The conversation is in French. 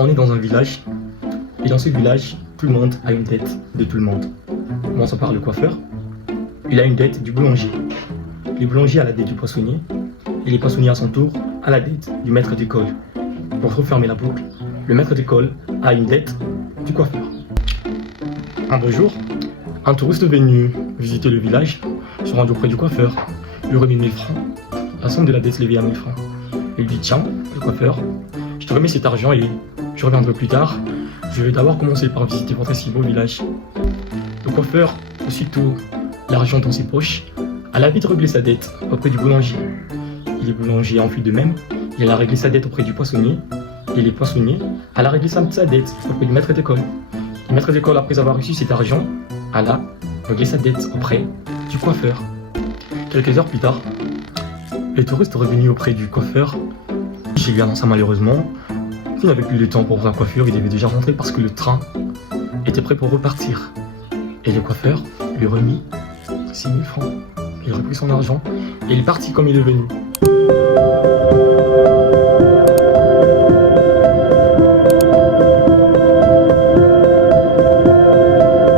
On est dans un village, et dans ce village, tout le monde a une dette de tout le monde. Commençons par le coiffeur. Il a une dette du boulanger. Le boulanger a la dette du poissonnier, et les poissonniers à son tour a la dette du maître d'école. Pour refermer la boucle, le maître d'école a une dette du coiffeur. Un beau jour, un touriste venu visiter le village se rend auprès du coiffeur, lui remet 1000 francs, la somme de la dette levée à 1000 francs. Il lui dit: tiens, le coiffeur, je te remets cet argent et je reviendrai plus tard. Je vais d'abord commencer par visiter votre si beau village. Le coiffeur, aussitôt l'argent dans ses poches, alla vite régler sa dette auprès du boulanger. Et le boulanger en fit de même, il alla régler sa dette auprès du poissonnier, et les poissonniers alla régler sa dette auprès du maître d'école. Le maître d'école, après avoir reçu cet argent, alla régler sa dette auprès du coiffeur. Quelques heures plus tard, le touriste revenu auprès du coiffeur, il lui annonça malheureusement qu'il n'avait plus le temps pour sa coiffure, il devait déjà rentrer parce que le train était prêt pour repartir. Et le coiffeur lui remit 6000 francs. Il reprit son argent et il partit comme il est venu.